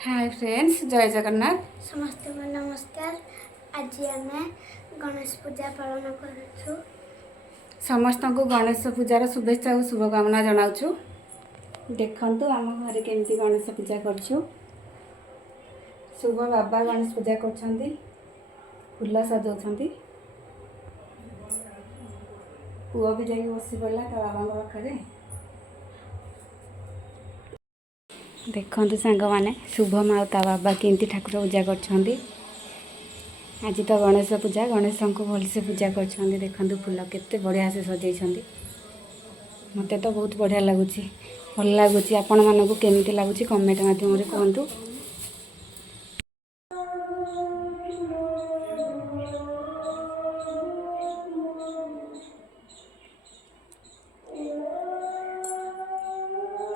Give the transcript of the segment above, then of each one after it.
Hi friends, जय जगन्नाथ। समस्त को नमस्कार। आज आम गणेश पूजा पालन करूँ। समस्त को गणेश पूजार शुभेच्छा और शुभकामना जनाऊँ। देखंतु आम घरे केमती गणेश पूजा करछु। शुभ बाबा गणेश पूजा करछंती, फूल सजाउछंती। पुओ भी जाई बसी पड़ला ता बाबा पाखरे। देखंतु सांग माने शुभम आ ता बाबा केमती ठाकुर पूजा करछंती। आज तो गणेश पूजा, गणेश को भलसे पूजा करछंती। देखंतु फूल केते बढ़िया से सजाइछंती। मते तो बहुत बढ़िया लगुच, भल लगुच। आपण मानकु केमती लगुच कमेंट माध्यम रे कहंतु।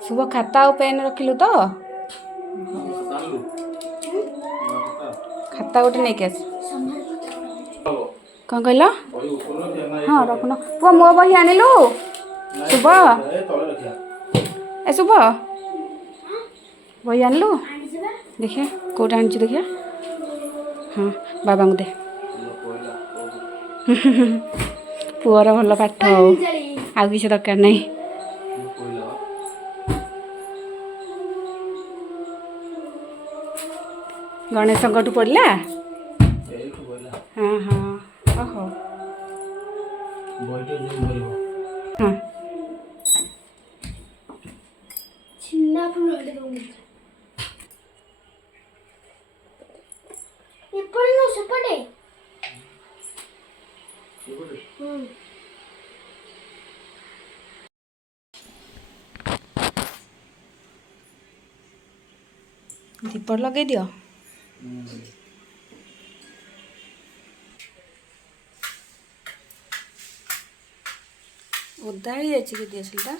शुभ खाता और पेन रखिलु तो खाता गोटे नहीं के कौन कहल। हाँ रखुन पुआ मो बही आनिलु। शुभ ए शुभ बही आनिलु। देखिए कौटा आनी देखिए। हाँ बाबा को दे। पुअर भल पाठ आउ किसी दरकार नहीं। गणेश पड़ला। हाँ हाँ ओहो हाँ दीप लगे दियो। ओदा ही जाइए कि दिएसलटा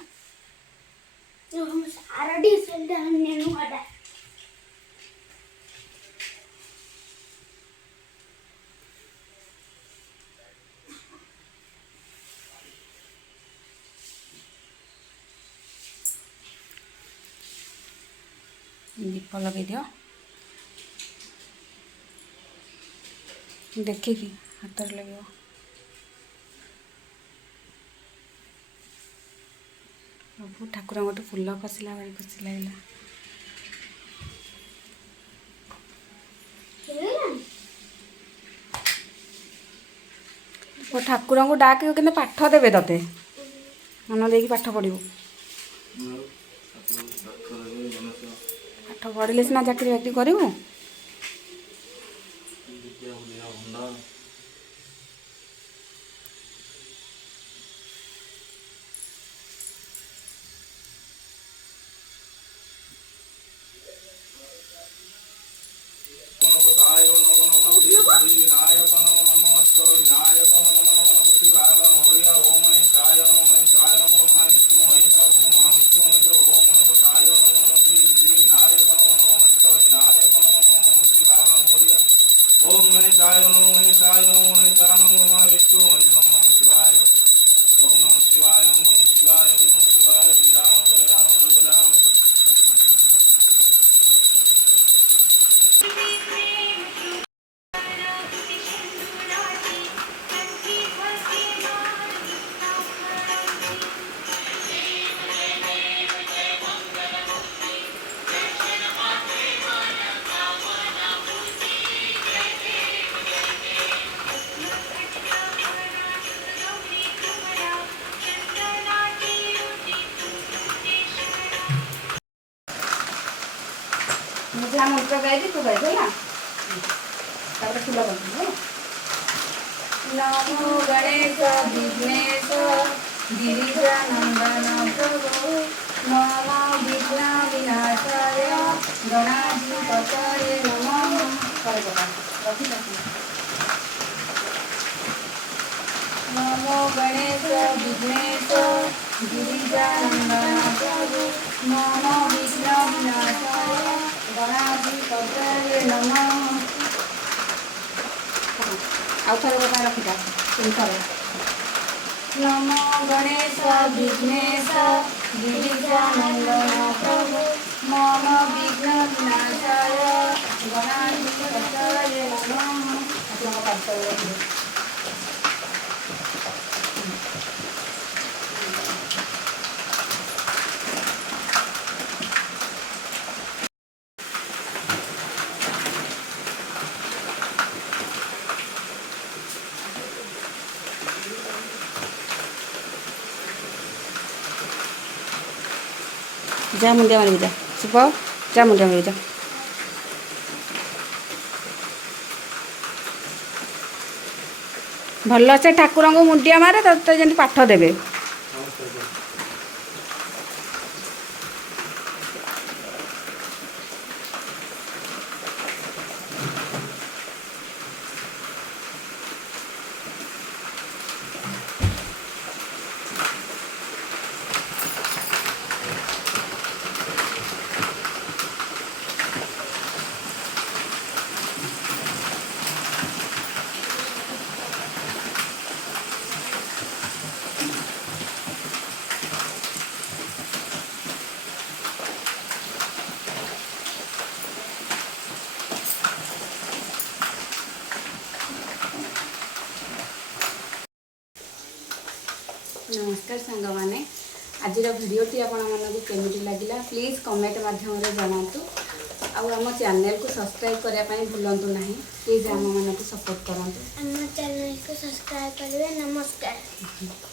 दीप लगे दियो। देखिए हाथ लगे प्रभु ठाकुर गोटे फूल खसला भारी खुशी लगे। ठाकुर को डाक के पाठ देवे ते मन दे पाठ पढ़ू। पाठ पढ़ले सीना चाकरी बाकरी करू। मुझे मंत्र गाई तू गाई है फूल बंद। नमो गणेश विघ्नेश गिरिजानंदन प्रभु नमो विघ्न विनाशाय गणाधिपतये नमः। नमो गणेश विघ्नेश गिरिजानंदन प्रभु नमो विघ्न विनाशाय गणाधिपतये नमः। आउ थे गोटा रखीथा तीन थर। नमो गणेश विघ्नेश गिरिजानंदन प्रभु मम विघ्न विनाशाय ପାର୍ସଲ ରଖିବେ। जा मुंडिया मारिबी जा शुभ जा मुंडिया मारिबी जा। भल से ठाकुर को मुंडिया मारे तो जमी पाठ देवे। नमस्कार सांग मैंने आज भिडटी आपमती लगे प्लीज कमेंट मध्यम जनातु आम चैनल को सब्सक्राइब करने भूलु ना प्लीज आम मान सपोर्ट करूँ। चैनल को सब्सक्राइब करेंगे। नमस्कार।